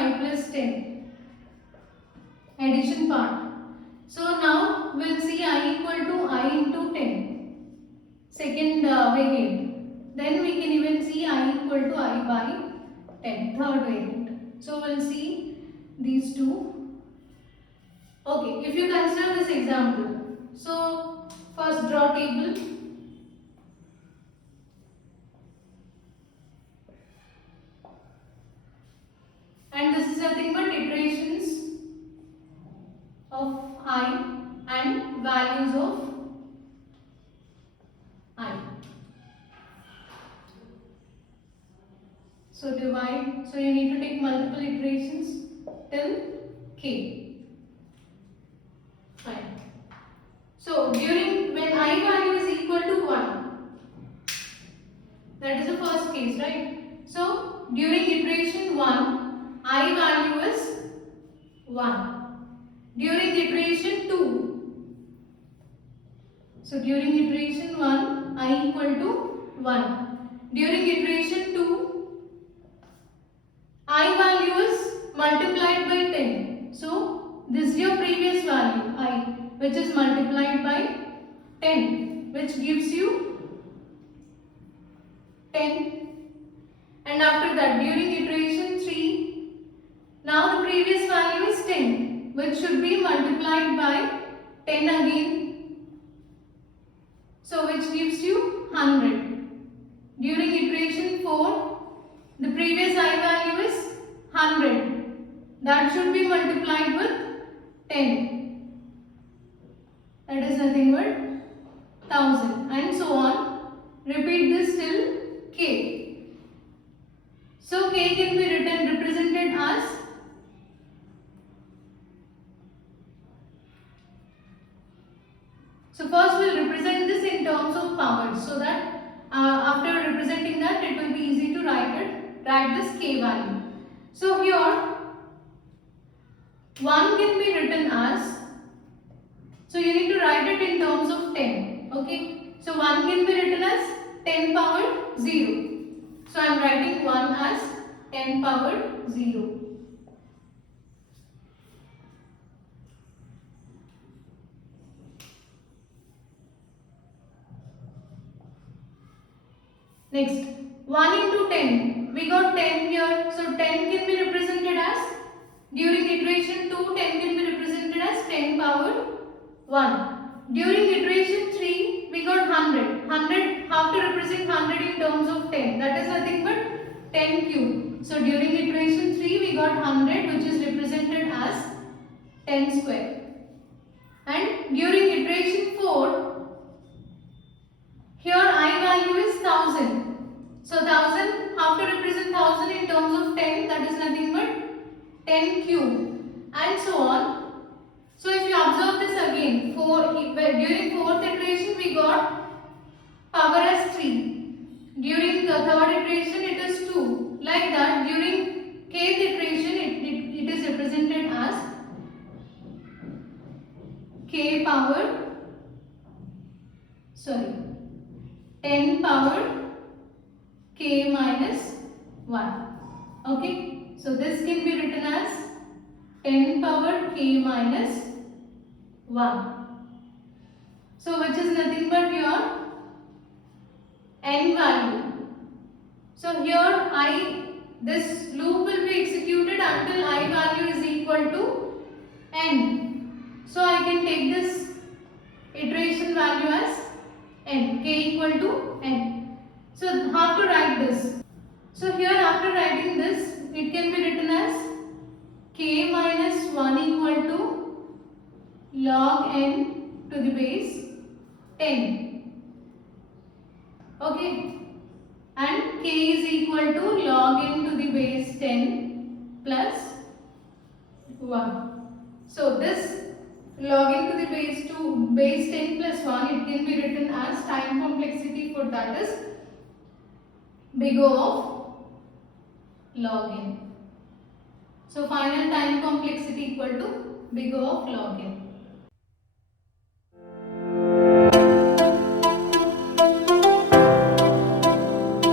5 plus 10. Addition part. So now we'll see I equal to I into 10. Second variant. Then we can even see I equal to I by 10. Third variant. So we'll see these two. Okay, if you consider this example. So first draw table. And this is nothing but iterations of I and values of I. So divide, so you need to take multiple iterations till k. Fine. So during when I value is equal to 1, that is the first case, right? So during iteration 1, I value is 1. During iteration 2, so during iteration 1, I equal to 1. During iteration 2, I value is multiplied by 10. So this is your previous value I, which is multiplied by 10, which gives you 10. And after that, during iteration 3, now the previous value is 10, which should be multiplied by 10 again. So which gives you 100. During iteration 4, the previous I value is 100. That should be multiplied with 10. That is nothing but 1000, and so on. Repeat this till k. So k can be represented as so first we'll represent this in terms of powers, so that after representing that it will be easy to write this k value. So here 1 can be written as, so you need to write it in terms of 10. Okay, so 1 can be written as 10 power 0. So I am writing 1 as 10 power 0. Next, 1 into 10. We got 10 here. So 10 can be represented as, during iteration 2, 10 can be represented as 10 power 1. During iteration 3, we got 100. 100, how to represent 100 in terms of 10? That is nothing but 10 cube. So during iteration 3, we got 100, which is represented as 10 square. And during iteration 4, here I value is 1000. So 1000, how to represent 1000 in terms of 10? That is nothing but 10 cube, and so on. So if you observe this again, during 4th iteration we got power as 3. During the 3rd iteration it is 2. Like that, during kth iteration it is represented as k power, 10 power k minus 1. Okay, so this can be written as 10 power k minus 1. So which is nothing but your n value. So here this loop will be executed until I value is equal to n. So I can take this iteration value as n, k equal to n. So how to write this? So here after writing this, it can be written as k minus 1 equal to log n to the base 10. Okay, and k is equal to log n to the base 10 plus 1. So this log n to the base 10 plus 1, it can be written as time complexity for that is big O of log n. So final time complexity equal to big O of log n.